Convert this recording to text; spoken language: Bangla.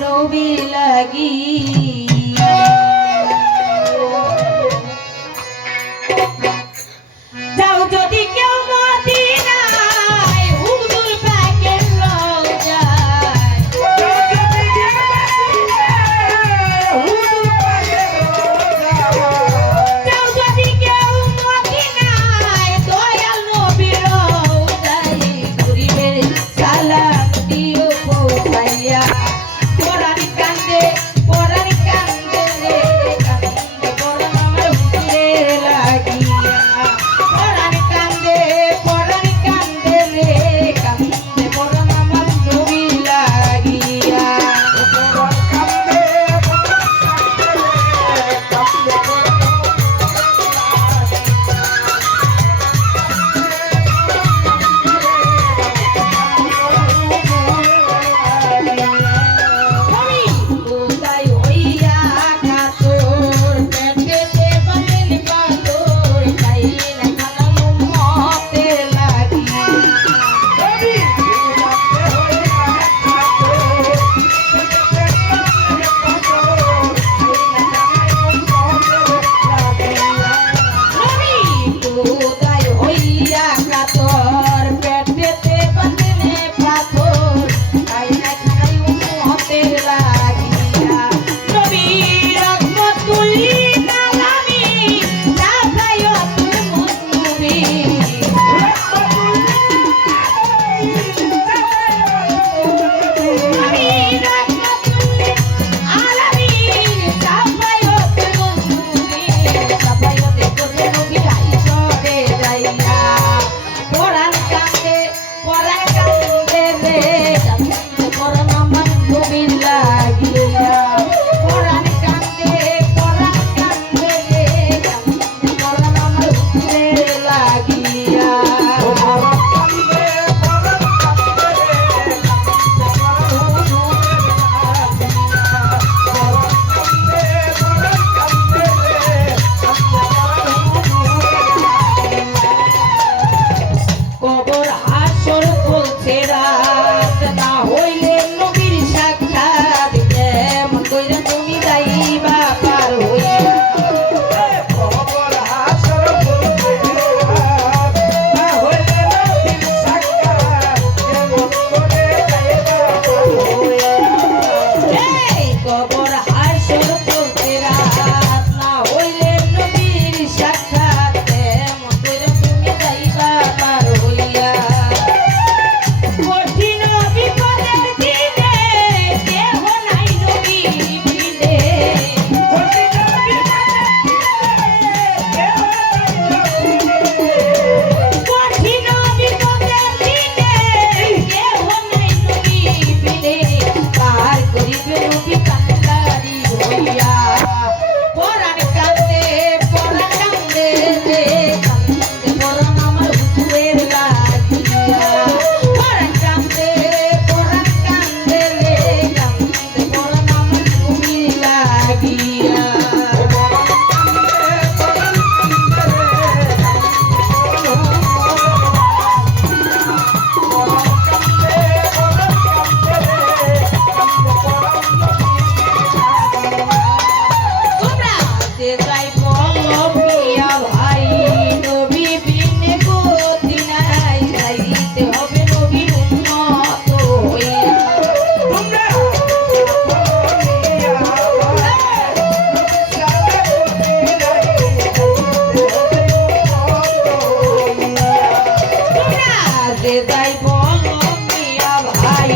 নবী লাগি যাও যদি কেউ মদিনায় হুজুর পাকের রওজায় যাও যদি কেউ মদিনায় দয়াল নবীর রওজায় ঘুরিবে সালাম দিও পৌঁছাইয়া কোরআন কান্দে রে কান্দে কোরআন আমার হুজুরের লাগিয়া কোরআন কান্দে রে কান্দে কোরআন আমার নবী লাগিয়া কোথায় হইয়া কাতর পেটেতে বাঁধেন পাথর খাইয়ে না খালাম মতে লাগিয়া কোথায় হইয়া কাতর পেটেতে বাঁধেন পাথর খাইয়ে না খালাম মতে লাগিয়া নবী রহমতুল লিল আলামিন সাফায়াতুল মুজনিবিন কবর হাসর চলছে রাত না হইলে নবীর সাক্ষাৎ কেমন কইরা তুমি যাইবা পার হইয়া এই কবর হাসর চলছে রাত না হইলে নবীর সাক্ষাৎ কেমন কইরা তুমি যাইবা পার হইয়া কঠিন বিপদের দিনে কেহ নাই নবী বিনে কঠিন বিপদের দিনে কেহ নাই নবী বিনে পার করিবে নবী কান্দারি হইয়া কোরআন কান্দে রে কান্দে কোরআন আমার হুজুরের লাগিয়া কোরআন কান্দে রে কান্দে কোরআন আমার নবী লাগিয়া তোমরা যে যাই বলো প্রিয়া ভাই নবী বিনে গতি নাই যাইতে হবে নবীর উম্মত হইয়া তোমরা যে যাই বলো প্রিয়া ভাই